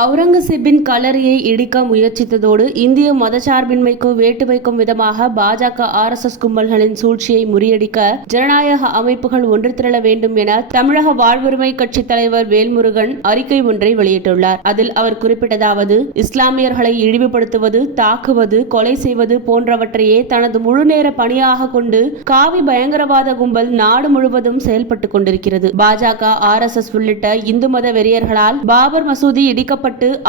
அவுரங்கசீப்பின் கல்லறையை இடிக்க முயற்சித்ததோடு இந்திய மதச்சார்பின்மைக்கு வேட்டு வைக்கும் விதமாக பாஜக RSS கும்பல்களின் சூழ்ச்சியை முறியடிக்க ஜனநாயக அமைப்புகள் ஒன்று திரள வேண்டும் என தமிழக வாழ்வுரிமை கட்சி தலைவர் வேல்முருகன் அறிக்கை ஒன்றை வெளியிட்டுள்ளார். அதில் அவர் குறிப்பிட்டதாவது, இஸ்லாமியர்களை இழிவுபடுத்துவது, தாக்குவது, கொலை செய்வது போன்றவற்றையே தனது முழுநேர பணியாக கொண்டு காவி பயங்கரவாத கும்பல் நாடு முழுவதும் செயல்பட்டுக் கொண்டிருக்கிறது. பாஜக RSS உள்ளிட்ட இந்து மத வெறியர்களால் பாபர் மசூதி இடிக்கப்பட்டு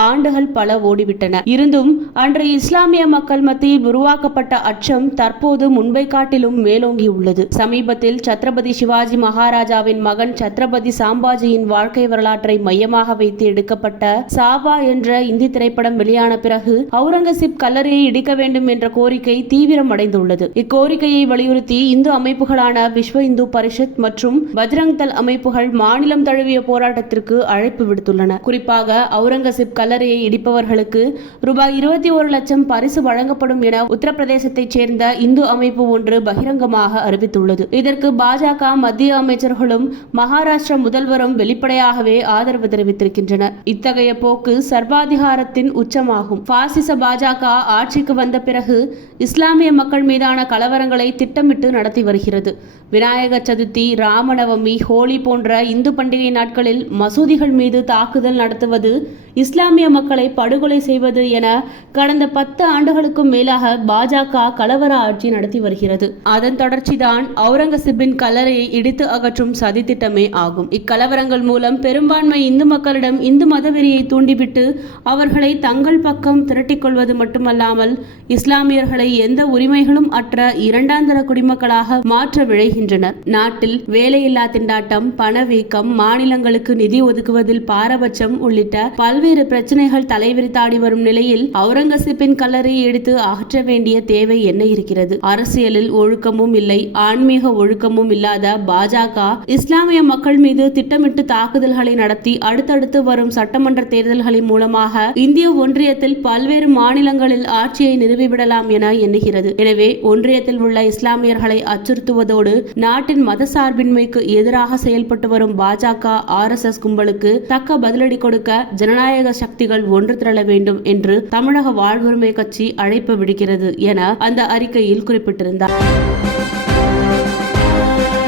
ஆண்டுகள் பல ஓடிவிட்டன. இருந்தும் அன்றைய இஸ்லாமிய மக்கள் மத்தியில் உருவாக்கப்பட்ட அச்சம் தற்போது முன்பை காட்டிலும் மேலோங்கி உள்ளது. சமீபத்தில் சத்ரபதி சிவாஜி மகாராஜாவின் மகன் சத்ரபதி சாம்பாஜியின் வாழ்க்கை வரலாற்றை மையமாக வைத்து எடுக்கப்பட்ட சாபா என்ற இந்தி திரைப்படம் வெளியான பிறகு அவுரங்கசீப் கல்லறையை இடிக்க வேண்டும் என்ற கோரிக்கை தீவிரமடைந்துள்ளது. இக்கோரிக்கையை வலியுறுத்தி இந்து அமைப்புகளான விஸ்வ இந்து பரிஷத் மற்றும் பஜ்ரங் தள் அமைப்புகள் மாநிலம் தழுவிய போராட்டத்திற்கு அழைப்பு விடுத்துள்ளன. குறிப்பாக அவுரங்கசீப் கல்லறையை இடிப்பவர்களுக்கு ரூபாய் 21 லட்சம் பரிசு வழங்கப்படும் என உத்தரப்பிரதேசத்தைச் சேர்ந்த இந்து அமைப்பு ஒன்று பகிரங்கமாக அறிவித்துள்ளது. இதற்கு பாஜக மத்திய அமைச்சர்களும் மகாராஷ்டிர முதல்வரும் வெளிப்படையாகவே ஆதரவு தெரிவித்திருக்கின்றனர். இத்தகைய போக்கு சர்வாதிகாரத்தின் உச்சமாகும். பாசிச பாஜக ஆட்சிக்கு வந்த பிறகு இஸ்லாமிய மக்கள் மீதான கலவரங்களை திட்டமிட்டு நடத்தி வருகிறது. விநாயக சதுர்த்தி, ராமநவமி, ஹோலி போன்ற இந்து பண்டிகை நாட்களில் மசூதிகள் மீது தாக்குதல் நடத்துவது, இஸ்லாமிய மக்களை படுகொலை செய்வது என கடந்த 10 ஆண்டுகளுக்கும் மேலாக பாஜக கலவர ஆட்சி நடத்தி வருகிறது. அதன் தொடர்ச்சிதான் அவுரங்கசீப்பின் கல்லறையை இடித்து அகற்றும் சதித்திட்டமே ஆகும். இக்கலவரங்கள் மூலம் பெரும்பான்மை இந்து மக்களிடம் இந்து மதவெறியை தூண்டிவிட்டு அவர்களை தங்கள் பக்கம் திரட்டிக் கொள்வது மட்டுமல்லாமல் இஸ்லாமியர்களை எந்த உரிமைகளும் அற்ற இரண்டாந்தர குடிமக்களாக மாற்ற விழைகின்றனர். நாட்டில் வேலையில்லா திண்டாட்டம், பணவீக்கம், மாநிலங்களுக்கு நிதி ஒதுக்குவதில் பாரபட்சம் உள்ளிட்ட பல்வேறு பிரச்சனைகள் தலைவிரித்தாடி வரும் நிலையில் அவுரங்கசீப்பின் கல்லறையை எடுத்து அகற்ற வேண்டிய தேவை என்ன இருக்கிறது? அரசியலில் ஒழுக்கமும் இல்லை, ஆன்மீக ஒழுக்கமும் இல்லாத பாஜக இஸ்லாமிய மக்கள் மீது திட்டமிட்டு தாக்குதல்களை நடத்தி அடுத்தடுத்து வரும் சட்டமன்ற தேர்தல்களின் மூலமாக இந்திய ஒன்றியத்தில் பல்வேறு மாநிலங்களில் ஆட்சியை நிறுவிவிடலாம் என எண்ணுகிறது. எனவே ஒன்றியத்தில் உள்ள இஸ்லாமியர்களை அச்சுறுத்துவதோடு நாட்டின் மதசார்பின்மைக்கு எதிராக செயல்பட்டு வரும் பாஜக RSS கும்பலுக்கு தக்க பதிலடி கொடுக்க ஜனநாயக சக்திகள் ஒன்று திரள வேண்டும் என்று தமிழக வாழ்வுரிமை கட்சி அழைப்பு விடுக்கிறது என அந்த அறிக்கையில் குறிப்பிட்டிருந்தார்.